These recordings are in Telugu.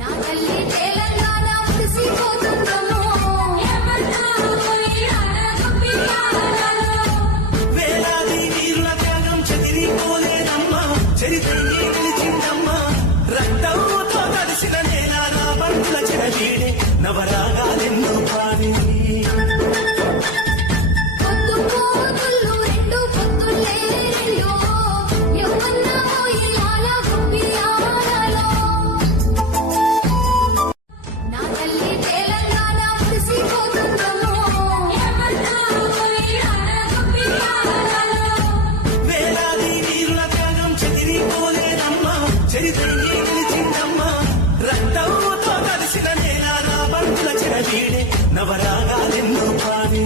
నా తల్లి తెలంగాణ మురిసిపోతుందమ్మో ఏమన్నావు ఈ ఆడగొప్పియాలలో వేలాది వీరుల త్యాగం చెదిరిపోలేదమ్మా చరిత్రయే నిలిచిందమ్మా రక్తంతో తడిసిన నేల రాబంటుల చెరవీడే నవరాగాలెన్నో పాడి పొద్దు పోతుళ్ళు రెండు పొద్దులే రెండు యవ్వన్నావు ఈ ఆడగొప్పియాలలో నా తల్లి తెలంగాణ మురిసిపోతుందమ్మో ఏమన్నావు ఈ ఆడగొప్పియాలలో వేలాది వీరుల త్యాగం చెదిరిపోలేదమ్మా చరిత్రయే నిలిచిందమ్మా రక్తంతో తడిసిన నేల రాబంటుల చెరవీడే నవరాగాలెన్నో పాడి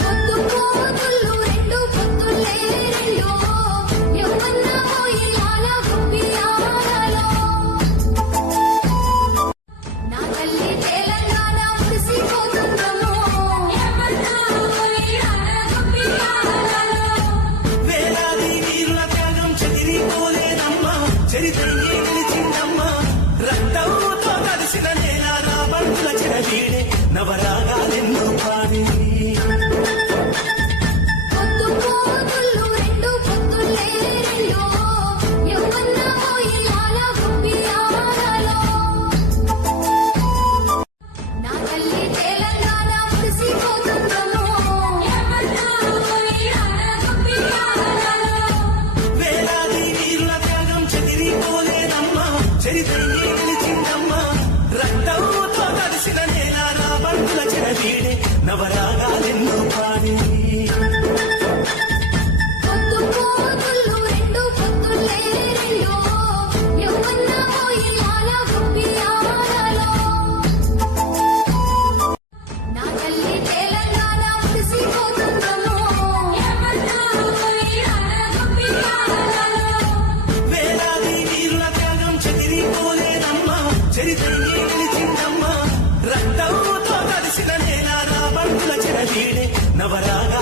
పొద్దు పోతుళ్ళు రెండు పొద్దులే రెండు యవ్వన్నావు ఈ ఆడగొప్పియాలలో నా తల్లి తెలంగాణ మురిసిపోతుందమ్మో ఏమన్నావు ఈ ఆడగొప్పియాలలో వేలాది వీరుల త్యాగం చెదిరిపోలేదమ్మా చరిత్రయే నిలిచిందమ్మా రక్తంతో తడిసిన నేల రాబంటుల చెరవీడే నవరాగాలెన్నో పాడి పొద్దు పోతుళ్ళు రెండు పొద్దులే రెండు యవ్వన్నావు ఈ ఆడగొప్పియాలలో నా తల్లి తెలంగాణ మురిసిపోతుందమ్మో ఏమన్నావు ఈ ఆడగొప్పియాలలో వేలాది వీరుల త్యాగం చెదిరిపోలేదమ్మా చరిత్రయే నిలిచిందమ్మా రక్తంతో తడిసిన నేల రాబంటుల చెరవీడే నవరాగాలెన్నో పాడి పొద్దు పోతుళ్ళు రెండు పొద్దులే రెండు యవ్వన్నావు ఈ ఆడగొప్పియాలలో నా తల్లి తెలంగాణ మురిసిపోతుందమ్మో ఏమన్నావు ఈ ఆడగొప్పియాలలో నవరాగాలెన్నో పాడి పొద్దు పోతుళ్ళు రెండు పొద్దులే రెండు యవ్వన్నావు ఈ ఆడగొప్పియాలలో నా తల్లి తెలంగాణ మురిసిపోతుందమ్మో ఏమన్నావు ఈ ఆడగొప్పియాలలో వేలాది వీరుల త్యాగం చెదిరిపోలేదమ్మా చరిత్రయే నిలిచిందమ్మా రక్తంతో తడిసిన నేల రాబంటుల చెరవీడే నవరాగా